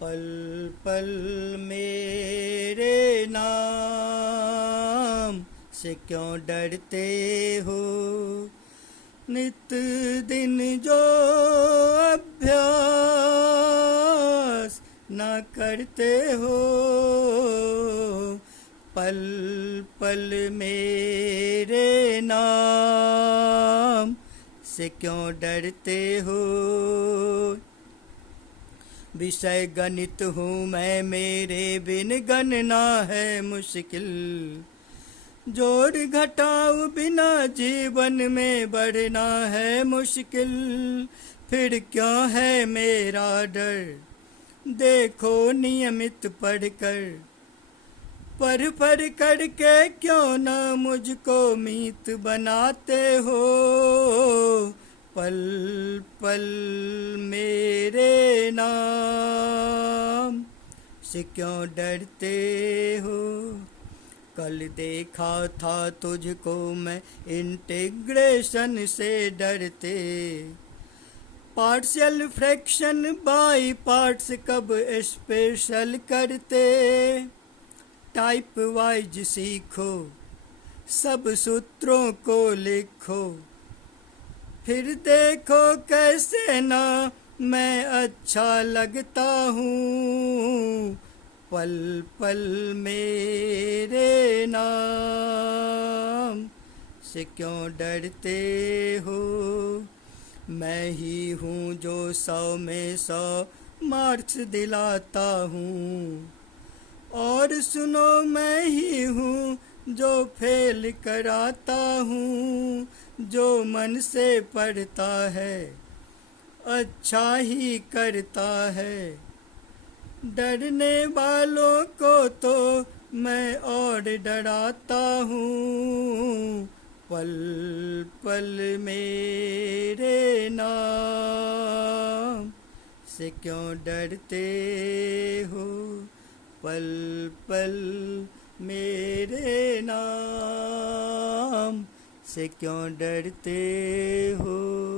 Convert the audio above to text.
पल पल मेरे नाम से क्यों डरते हो। नित दिन जो अभ्यास ना करते हो। पल पल मेरे नाम से क्यों डरते हो। विषय गणित हूँ मैं, मेरे बिन गणना है मुश्किल। जोड़ घटाव बिना जीवन में बढ़ना है मुश्किल। फिर क्यों है मेरा डर, देखो नियमित पढ़कर। पढ़ करके क्यों ना मुझको मीत बनाते हो। पल पल मेरे नाम से क्यों डरते हो। कल देखा था तुझको मैं इंटीग्रेशन से डरते। पार्शियल फ्रैक्शन बाई पार्ट्स कब स्पेशल करते। टाइप वाइज सीखो, सब सूत्रों को लिखो। फिर देखो कैसे ना मैं अच्छा लगता हूँ। पल पल मेरे नाम से क्यों डरते हो। मैं ही हूँ जो 100 में 100 मार्क्स दिलाता हूँ। और सुनो मैं ही हूँ जो फेल कराता हूँ। जो मन से पढ़ता है अच्छा ही करता है। डरने वालों को तो मैं और डराता हूँ। पल पल मेरे नाम से क्यों डरते हो। पल पल मेरे नाम से क्यों डरते हो।